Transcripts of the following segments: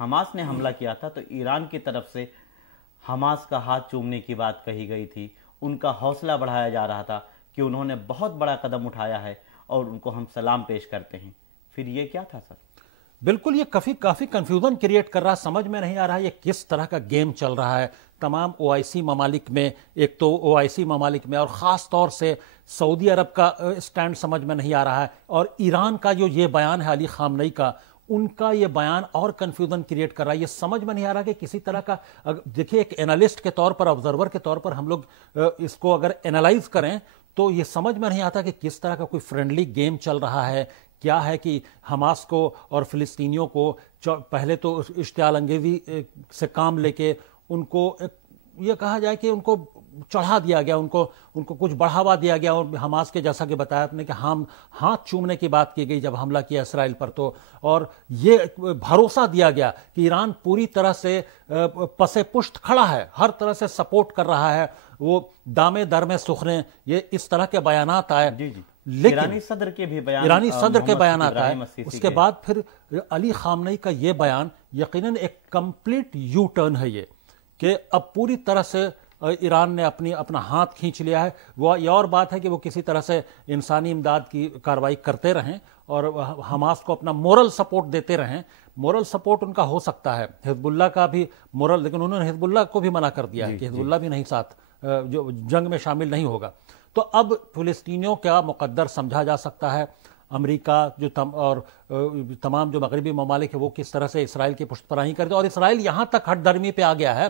Hamas نے حملہ کیا تھا تو ایران کی طرف سے حماس کا ہاتھ چومنے کی بات کہی گئی تھی، ان کا حوصلہ بڑھایا جا رہا تھا کہ انہوں نے بہت بڑا قدم اٹھایا ہے اور ان کو ہم سلام پیش کرتے ہیں. پھر یہ کیا تھا سر؟ بالکل، یہ کافی کنفیوژن کریٹ کر رہا ہے. سمجھ میں نہیں آ رہا ہے یہ کس طرح کا گیم چل رہا ہے تمام OIC ممالک میں. ایک تو OIC ممالک میں اور خاص طور سے سعودی عرب کا سٹینڈ سمجھ میں نہیں آ رہا ہے، اور ایران کا جو یہ بیان ہے علی خامنئی کا، ان کا یہ بیان اور کنفیوژن کریٹ کر رہا ہے. یہ سمجھ میں نہیں آ رہا کہ کسی طرح کا، دیکھیے ایک اینالسٹ کے طور پر، آبزرور کے طور پر ہم لوگ اس کو اگر اینالائز کریں تو یہ سمجھ میں نہیں آتا کہ کس طرح کا کوئی فرینڈلی گیم چل رہا ہے. کیا ہے کہ حماس کو اور فلسطینیوں کو پہلے تو اشتعال انگیزی سے کام لے کے ان کو یہ کہا جائے کہ ان کو چڑھا دیا گیا، ان کو کچھ بڑھاوا دیا گیا، اور حماس کے جیسا کہ بتایا آپ نے کہ ہاتھ چومنے کی بات کی گئی جب حملہ کیا اسرائیل پر، تو اور یہ بھروسہ دیا گیا کہ ایران پوری طرح سے پس پشت کھڑا ہے، ہر طرح سے سپورٹ کر رہا ہے، وہ دامے در میں سخریں، یہ اس طرح کے بیانات آئے. لیکن ایرانی صدر کے بھی ایرانی صدر کے بیانات آئے. اس کے بعد پھر علی خامنئی کا یہ بیان یقیناً ایک کمپلیٹ یو ٹرن ہے، یہ کہ اب پوری طرح سے ایران نے اپنا ہاتھ کھینچ لیا ہے. وہ یہ اور بات ہے کہ وہ کسی طرح سے انسانی امداد کی کارروائی کرتے رہیں اور حماس کو اپنا مورل سپورٹ دیتے رہیں. مورل سپورٹ ان کا ہو سکتا ہے، حزب اللہ کا بھی مورل، لیکن انہوں نے حزب اللہ کو بھی منع کر دیا ہے کہ حزب اللہ بھی نہیں ساتھ جو جنگ میں شامل نہیں ہوگا. تو اب فلسطینیوں کا مقدر سمجھا جا سکتا ہے. امریکہ اور تمام جو مغربی ممالک ہیں وہ کس طرح سے اسرائیل کی پشت پناہی کرتے ہیں، اور اسرائیل یہاں تک ہٹ درمی پہ آ گیا ہے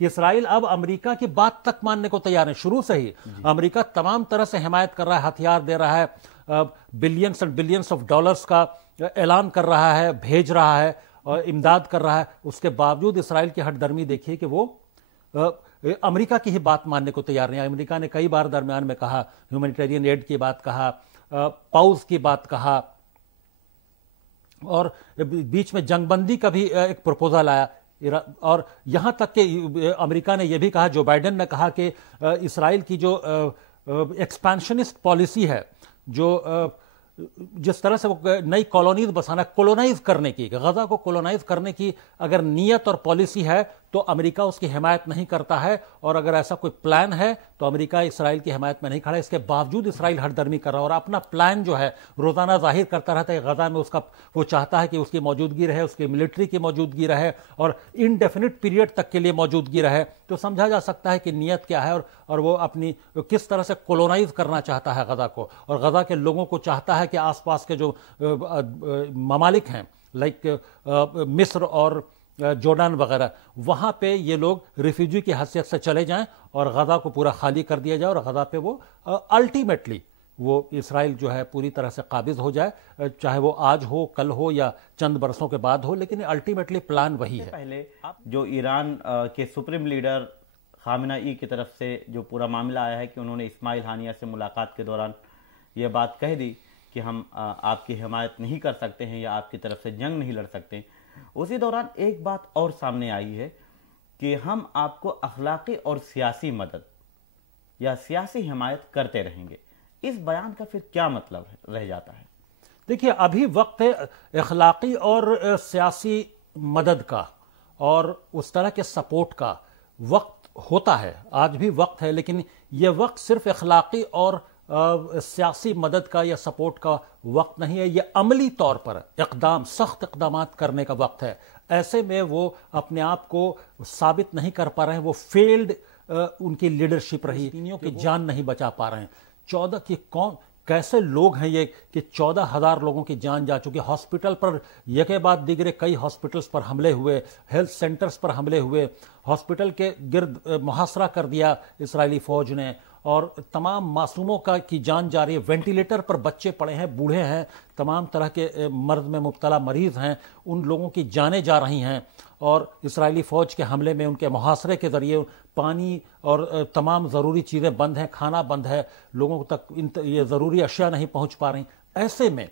کہ اسرائیل اب امریکہ کی بات تک ماننے کو تیار ہے. شروع سے ہی امریکہ تمام طرح سے حمایت کر رہا ہے، ہتھیار دے رہا ہے، balance and balance of dollars کا اعلان کر رہا ہے، بھیج رہا ہے اور امداد کر رہا ہے. اس کے باوجود اسرائیل کی ہٹ درمی دیکھیے کہ وہ امریکہ کی ہی بات ماننے کو تیار نہیں ہے. امریکہ نے کئی بار درمیان میں کہا، ہیومینیٹیرین ایڈ کی بات کہا، پاؤز کی بات کہا، اور بیچ میں جنگ بندی کا بھی ایک پروپوزل آیا. اور یہاں تک کہ امریکہ نے یہ بھی کہا، جو بائیڈن نے کہا کہ اسرائیل کی جو ایکسپینشنسٹ پالیسی ہے، جو جس طرح سے وہ نئی کالونیز بسانا، کولونائز کرنے کی، غزہ کو کولونائز کرنے کی اگر نیت اور پالیسی ہے تو امریکہ اس کی حمایت نہیں کرتا ہے، اور اگر ایسا کوئی پلان ہے تو امریکہ اسرائیل کی حمایت میں نہیں کھڑا ہے. اس کے باوجود اسرائیل ہٹ درمی کر رہا ہے اور اپنا پلان جو ہے روزانہ ظاہر کرتا رہتا ہے. غزہ میں وہ چاہتا ہے کہ اس کی موجودگی رہے، اس کی ملٹری کی موجودگی رہے اور انڈیفینٹ پیریڈ تک کے لیے موجودگی رہے. تو سمجھا جا سکتا ہے کہ نیت کیا ہے اور وہ اپنی کس طرح سے کولونائز کرنا چاہتا ہے غزہ کو، اور غزہ کے لوگوں کو چاہتا ہے کہ آس پاس کے جو ممالک ہیں لائک مصر اور جورڈان وغیرہ، وہاں پہ یہ لوگ ریفیوجی کی حیثیت سے چلے جائیں اور غزہ کو پورا خالی کر دیا جائے، اور غزہ پہ وہ الٹیمیٹلی وہ اسرائیل جو ہے پوری طرح سے قابض ہو جائے، چاہے وہ آج ہو، کل ہو یا چند برسوں کے بعد ہو، لیکن الٹیمیٹلی پلان وہی ہے. پہلے جو ایران کے سپریم لیڈر خامنئی کی طرف سے جو پورا معاملہ آیا ہے کہ انہوں نے اسماعیل ہانیہ سے ملاقات کے دوران یہ بات کہہ دی کہ ہم آپ کی حمایت نہیں کر سکتے ہیں یا آپ کی طرف سے جنگ نہیں لڑ سکتے، اسی دوران ایک بات اور سامنے آئی ہے کہ ہم آپ کو اخلاقی اور سیاسی مدد یا سیاسی حمایت کرتے رہیں گے. اس بیان کا پھر کیا مطلب رہ جاتا ہے؟ دیکھیے، ابھی وقت ہے اخلاقی اور سیاسی مدد کا اور اس طرح کے سپورٹ کا. وقت ہوتا ہے، آج بھی وقت ہے، لیکن یہ وقت صرف اخلاقی اور سیاسی مدد کا یا سپورٹ کا وقت نہیں ہے. یہ عملی طور پر سخت اقدامات کرنے کا وقت ہے. ایسے میں وہ اپنے آپ کو ثابت نہیں کر پا رہے ہیں. وہ فیلڈ ان کی لیڈرشپ رہی، فلسطینیوں کی جان نہیں بچا پا رہے ہیں. 14 کی کیسے لوگ ہیں یہ کہ 14,000 لوگوں کی جان جا چکی. ہاسپٹل پر یکے بعد دیگرے کئی ہاسپٹلز پر حملے ہوئے، ہیلتھ سینٹرز پر حملے ہوئے، ہاسپٹل کے گرد محاصرہ کر دیا اسرائیلی فوج نے، اور تمام معصوموں کی جان جا رہی ہے. وینٹیلیٹر پر بچے پڑے ہیں، بوڑھے ہیں، تمام طرح کے مرض میں مبتلا مریض ہیں، ان لوگوں کی جانیں جا رہی ہیں. اور اسرائیلی فوج کے حملے میں ان کے محاصرے کے ذریعے پانی اور تمام ضروری چیزیں بند ہیں، کھانا بند ہے، لوگوں تک یہ ضروری اشیاء نہیں پہنچ پا رہی. ایسے میں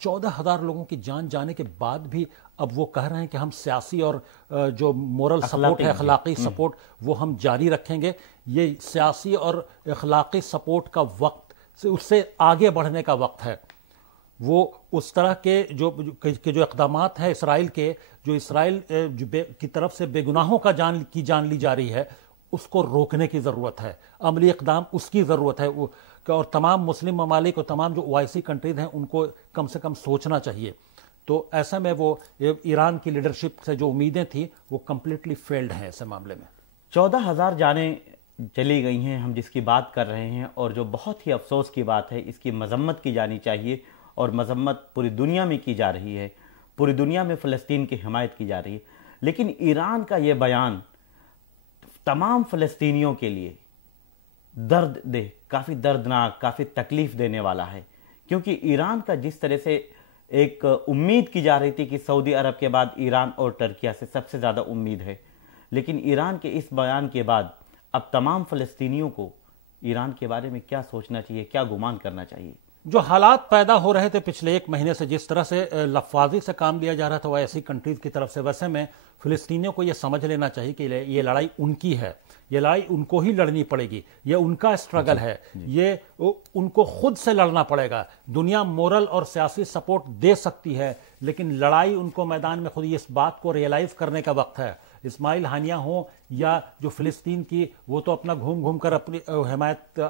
14,000 لوگوں کی جان جانے کے بعد بھی اب وہ کہہ رہے ہیں کہ ہم سیاسی اور جو مورل سپورٹ ہے، اخلاقی سپورٹ، وہ ہم جاری رکھیں گے. یہ سیاسی اور اخلاقی سپورٹ کا وقت، اس سے آگے بڑھنے کا وقت ہے. وہ اس طرح کے جو اقدامات ہیں اسرائیل کے، جو اسرائیل کی طرف سے بے گناہوں کی جان لی جا رہی ہے، اس کو روکنے کی ضرورت ہے، عملی اقدام اس کی ضرورت ہے، اور تمام مسلم ممالک اور تمام جو OIC کنٹریز ہیں ان کو کم سے کم سوچنا چاہیے۔ تو ایسے میں وہ ایران کی لیڈرشپ سے جو امیدیں تھیں وہ کمپلیٹلی فیلڈ ہیں ایسے معاملے میں۔ 14,000 جانیں چلی گئی ہیں ہم جس کی بات کر رہے ہیں، اور جو بہت ہی افسوس کی بات ہے، اس کی مذمت کی جانی چاہیے، اور مذمت پوری دنیا میں کی جا رہی ہے، پوری دنیا میں فلسطین کی حمایت کی جا رہی ہے، لیکن ایران کا یہ بیان تمام فلسطینیوں کے لیے درد دہ، کافی دردناک، کافی تکلیف دینے والا ہے، کیونکہ ایران کا جس طرح سے ایک امید کی جا رہی تھی کہ سعودی عرب کے بعد ایران اور ترکیہ سے سب سے زیادہ امید ہے، لیکن ایران کے اس بیان کے بعد اب تمام فلسطینیوں کو ایران کے بارے میں کیا سوچنا چاہیے، کیا گمان کرنا چاہیے؟ جو حالات پیدا ہو رہے تھے پچھلے ایک مہینے سے، جس طرح سے لفاظی سے کام لیا جا رہا تھا وہ ایسی کنٹریز کی طرف سے، ویسے میں فلسطینیوں کو یہ سمجھ لینا چاہیے کہ یہ لڑائی ان کی ہے، یہ لڑائی ان کو ہی لڑنی پڑے گی، یہ ان کا اسٹرگل ہے، یہ ان کو خود سے لڑنا پڑے گا۔ دنیا مورل اور سیاسی سپورٹ دے سکتی ہے، لیکن لڑائی ان کو میدان میں خود اس بات کو ریئلائز کرنے کا وقت ہے۔ اسماعیل ہانیہ ہوں یا جو فلسطین کی، وہ تو اپنا گھوم گھوم کر اپنی حمایت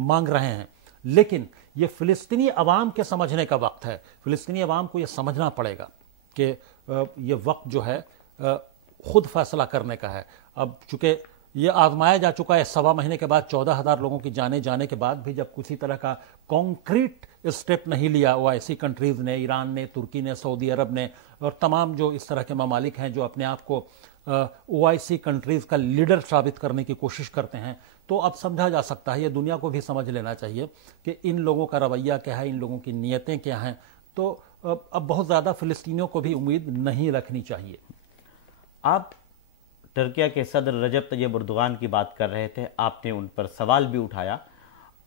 مانگ رہے ہیں، لیکن یہ فلسطینی عوام کے سمجھنے کا وقت ہے۔ فلسطینی عوام کو یہ سمجھنا پڑے گا کہ یہ وقت جو ہے خود فیصلہ کرنے کا ہے۔ اب چونکہ یہ آزمایا جا چکا ہے، 1.25 مہینے کے بعد 14,000 لوگوں کی جانے جانے کے بعد بھی جب کسی طرح کا کانکریٹ اسٹیپ نہیں لیا OIC کنٹریز نے، ایران نے، ترکی نے، سعودی عرب نے، اور تمام جو اس طرح کے ممالک ہیں جو اپنے آپ کو OIC کنٹریز کا لیڈر ثابت کرنے کی کوشش کرتے ہیں، تو اب سمجھا جا سکتا ہے، یہ دنیا کو بھی سمجھ لینا چاہیے کہ ان لوگوں کا رویہ کیا ہے، ان لوگوں کی نیتیں کیا ہیں۔ تو اب بہت زیادہ فلسطینیوں کو بھی امید نہیں رکھنی چاہیے۔ آپ ترکیہ کے صدر رجب طیب اردوغان کی بات کر رہے تھے، آپ نے ان پر سوال بھی اٹھایا۔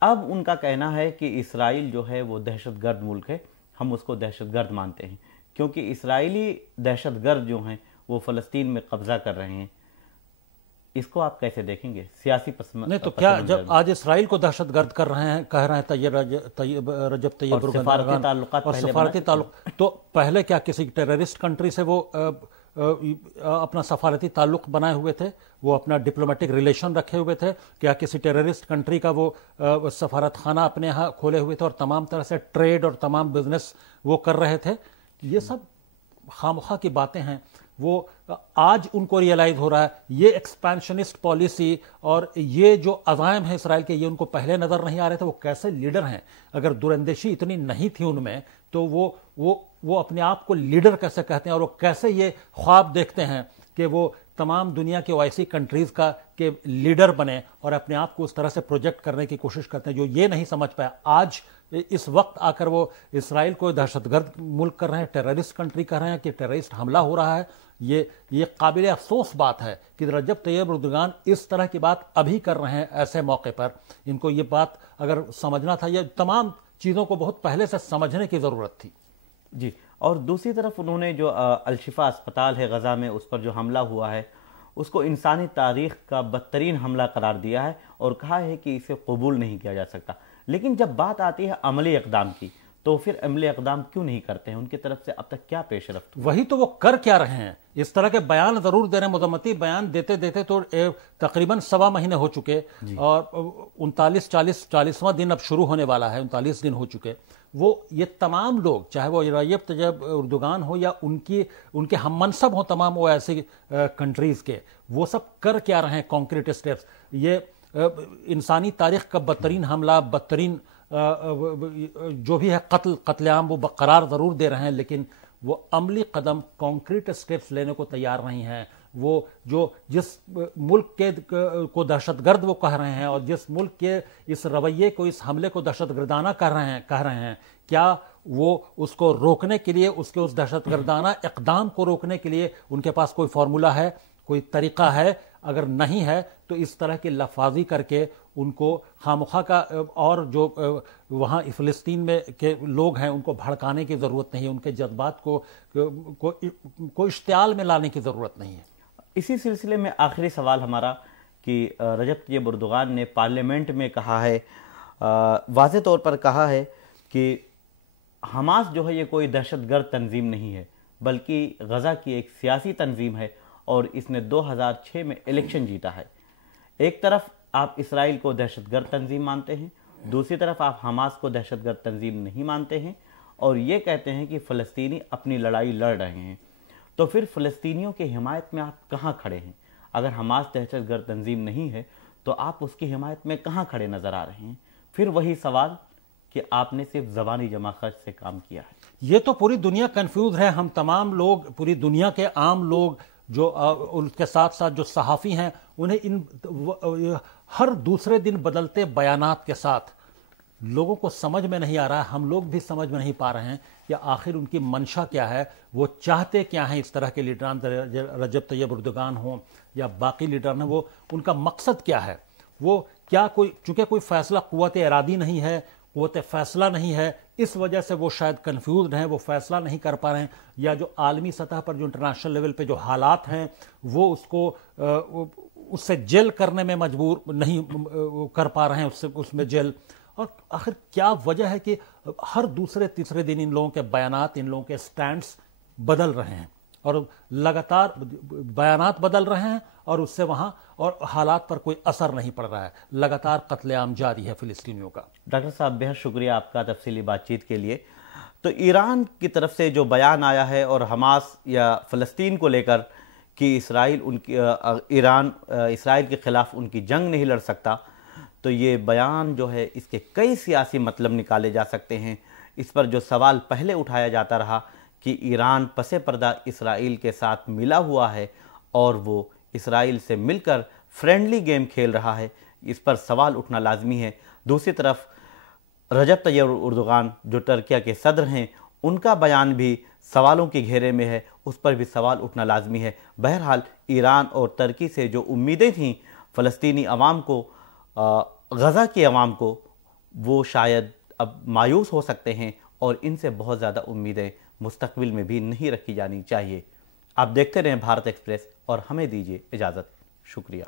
اب ان کا کہنا ہے کہ اسرائیل جو ہے وہ دہشت گرد ملک ہے، ہم اس کو دہشت گرد مانتے ہیں، کیونکہ اسرائیلی دہشت گرد جو ہیں وہ فلسطین میں قبضہ کر رہے ہیں۔ اس کو آپ کیسے دیکھیں گے سیاسی نہیں تو کیا جب آج اسرائیل کو دہشت گرد کر رہے ہیں، کہہ رہے ہیں رجب طیب اردوغان، اور سفارتی تعلق، تو پہلے کیا کسی ٹیررسٹ کنٹری سے وہ اپنا سفارتی تعلق بنائے ہوئے تھے، وہ اپنا ڈپلومیٹک ریلیشن رکھے ہوئے تھے؟ کیا کسی ٹیررسٹ کنٹری کا وہ سفارت خانہ اپنے ہاں کھولے ہوئے تھے اور تمام طرح سے ٹریڈ اور تمام بزنس وہ کر رہے تھے؟ یہ سب خامخواہ کی باتیں ہیں۔ وہ آج ان کو ریئلائز ہو رہا ہے یہ ایکسپینشنسٹ پالیسی اور یہ جو عزائم ہیں اسرائیل کے، یہ ان کو پہلے نظر نہیں آ رہے تھے۔ وہ کیسے لیڈر ہیں؟ اگر دوراندیشی اتنی نہیں تھی ان میں تو وہ اپنے آپ کو لیڈر کیسے کہتے ہیں، اور وہ کیسے یہ خواب دیکھتے ہیں کہ وہ تمام دنیا کے OIC کنٹریز کا کے لیڈر بنے اور اپنے آپ کو اس طرح سے پروجیکٹ کرنے کی کوشش کرتے ہیں؟ جو یہ نہیں سمجھ پایا، آج اس وقت آ کر وہ اسرائیل کو دہشت گرد ملک کر رہے ہیں، ٹیررسٹ کنٹری کر رہے ہیں کہ ٹیررسٹ حملہ ہو رہا ہے۔ یہ قابل افسوس بات ہے کہ رجب طیب اردوغان اس طرح کی بات ابھی کر رہے ہیں ایسے موقع پر۔ ان کو یہ بات اگر سمجھنا تھا، یہ تمام چیزوں کو بہت پہلے سے سمجھنے کی ضرورت تھی۔ جی، اور دوسری طرف انہوں نے جو الشفا اسپتال ہے غزہ میں، اس پر جو حملہ ہوا ہے اس کو انسانی تاریخ کا بدترین حملہ قرار دیا ہے اور کہا ہے کہ اسے قبول نہیں کیا جا سکتا۔ لیکن جب بات آتی ہے عملی اقدام کی تو پھر عملی اقدام کیوں نہیں کرتے ہیں؟ ان کی طرف سے اب تک کیا پیش رفت؟ وہی تو وہ کر کیا رہے ہیں؟ اس طرح کے بیان ضرور دے رہے ہیں، مذمتی بیان دیتے دیتے تو تقریباً 1.25 مہینے ہو چکے، اور 39-40واں دن اب شروع ہونے والا ہے، 39 دن ہو چکے۔ وہ یہ تمام لوگ، چاہے وہ رجب طیب اردوغان ہو یا ان کے ہم منصب ہوں تمام OIC کنٹریز کے، وہ سب کر کیا رہے ہیں کانکریٹ اسٹیپس؟ یہ انسانی تاریخ کا بدترین حملہ، بدترین جو بھی ہے قتل عام، وہ قرار ضرور دے رہے ہیں، لیکن وہ عملی قدم، کانکریٹ اسٹیپس لینے کو تیار نہیں ہیں۔ وہ جس ملک کو دہشت گرد وہ کہہ رہے ہیں، اور جس ملک کے اس رویے کو، اس حملے کو دہشت گردانہ کہہ رہے ہیں، کیا وہ اس کو روکنے کے لیے، اس دہشت گردانہ اقدام کو روکنے کے لیے ان کے پاس کوئی فارمولا ہے، کوئی طریقہ ہے؟ اگر نہیں ہے تو اس طرح کی لفاظی کر کے ان کو خامخواہ کا، اور جو وہاں فلسطین میں کے لوگ ہیں ان کو بھڑکانے کی ضرورت نہیں ہے، ان کے جذبات کو اشتعال میں لانے کی ضرورت نہیں ہے۔ اسی سلسلے میں آخری سوال ہمارا کہ رجب طیب اردوغان نے پارلیمنٹ میں کہا ہے، واضح طور پر کہا ہے کہ حماس جو ہے یہ کوئی دہشت گرد تنظیم نہیں ہے، بلکہ غزہ کی ایک سیاسی تنظیم ہے، اور اس نے 2006 میں الیکشن جیتا ہے۔ ایک طرف آپ اسرائیل کو دہشت گرد تنظیم مانتے ہیں، دوسری طرف آپ حماس کو دہشت گرد تنظیم نہیں مانتے ہیں، اور یہ کہتے ہیں کہ فلسطینی اپنی لڑائی لڑ رہے ہیں۔ تو پھر فلسطینیوں کی حمایت میں آپ کہاں کھڑے ہیں؟ اگر حماس دہشت گرد تنظیم نہیں ہے تو آپ اس کی حمایت میں کہاں کھڑے نظر آ رہے ہیں؟ پھر وہی سوال کہ آپ نے صرف زبانی جمع خرچ سے کام کیا ہے۔ یہ تو پوری دنیا کنفیوز ہے، ہم تمام لوگ، پوری دنیا کے عام لوگ جو ان کے ساتھ ساتھ جو صحافی ہیں، انہیں ہر دوسرے دن بدلتے بیانات کے ساتھ لوگوں کو سمجھ میں نہیں آ رہا ہے، ہم لوگ بھی سمجھ میں نہیں پا رہے ہیں کہ آخر ان کی منشا کیا ہے، وہ چاہتے کیا ہیں اس طرح کے لیڈران، رجب طیب اردوغان ہوں یا باقی لیڈران ہیں، وہ ان کا مقصد کیا ہے؟ وہ کیا چونکہ کوئی فیصلہ قوت ارادی نہیں ہے، قوت فیصلہ نہیں ہے، اس وجہ سے وہ شاید کنفیوزڈ ہیں، وہ فیصلہ نہیں کر پا رہے ہیں، یا جو عالمی سطح پر جو انٹرنیشنل لیول پہ جو حالات ہیں وہ اس سے جیل کرنے میں مجبور نہیں کر پا رہے ہیں، اس میں جیل۔ اور آخر کیا وجہ ہے کہ ہر دوسرے تیسرے دن ان لوگوں کے بیانات، ان لوگوں کے سٹینڈز بدل رہے ہیں، اور لگاتار بیانات بدل رہے ہیں، اور اس سے وہاں اور حالات پر کوئی اثر نہیں پڑ رہا ہے، لگاتار قتل عام جاری ہے فلسطینیوں کا۔ ڈاکٹر صاحب بہت شکریہ آپ کا تفصیلی بات چیت کے لیے۔ تو ایران کی طرف سے جو بیان آیا ہے اور حماس یا فلسطین کو لے کر کہ ایران اسرائیل کے خلاف ان کی جنگ نہیں لڑ سکتا، تو یہ بیان جو ہے اس کے کئی سیاسی مطلب نکالے جا سکتے ہیں۔ اس پر جو سوال پہلے اٹھایا جاتا رہا کہ ایران پس پردہ اسرائیل کے ساتھ ملا ہوا ہے اور وہ اسرائیل سے مل کر فرینڈلی گیم کھیل رہا ہے، اس پر سوال اٹھنا لازمی ہے۔ دوسری طرف رجب طیب اردوغان جو ترکیہ کے صدر ہیں، ان کا بیان بھی سوالوں کے گھیرے میں ہے، اس پر بھی سوال اٹھنا لازمی ہے۔ بہرحال ایران اور ترکی سے جو امیدیں تھیں فلسطینی عوام کو، غزہ کی عوام کو، وہ شاید اب مایوس ہو سکتے ہیں، اور ان سے بہت زیادہ امیدیں مستقبل میں بھی نہیں رکھی جانی چاہیے۔ آپ دیکھتے رہیں بھارت ایکسپریس اور ہمیں دیجیے اجازت۔ شکریہ۔